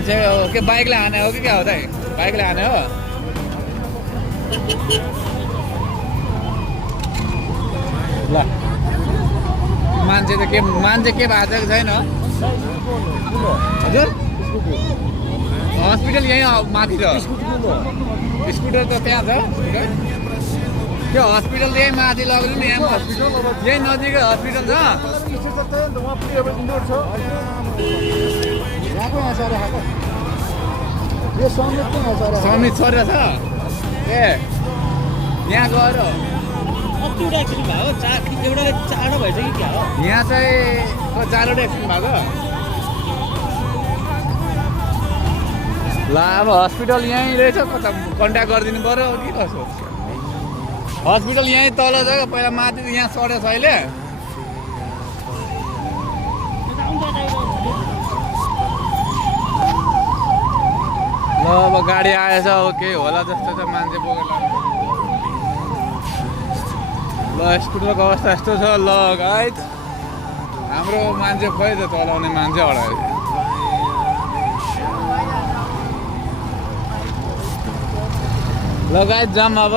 मान्छे हो के बाइकले हाने हो कि क्या हो त बाइकले हाने हो ल मान्छे त के मान्छे के भएको छैन हजुर हस्पिटल यहीँ माथि छ स्कुटर त त्यहाँ छ त्यो हस्पिटल यहीँ माथि लग्नु नि यहाँ यहीँ नजिकै हस्पिटल छ समित सर छ ए यहाँ गएर यहाँ चाहिँ 4वटा एक्सिडेन्ट भएको ल अब हस्पिटल यहीँ रहेछ कता कन्ट्याक्ट गरिदिनु पर्यो कि कसो हस्पिटल यहीँ तल छ पहिला माथि यहाँ सरेछ अहिले ल अब गाडी आएछ अब केही होला जस्तो छ मान्छे बोकेर ल स्कुटरको अवस्था यस्तो छ ल गाइज हाम्रो मान्छे खोइ त चलाउने मान्छे हरायो ल गाइज जाम अब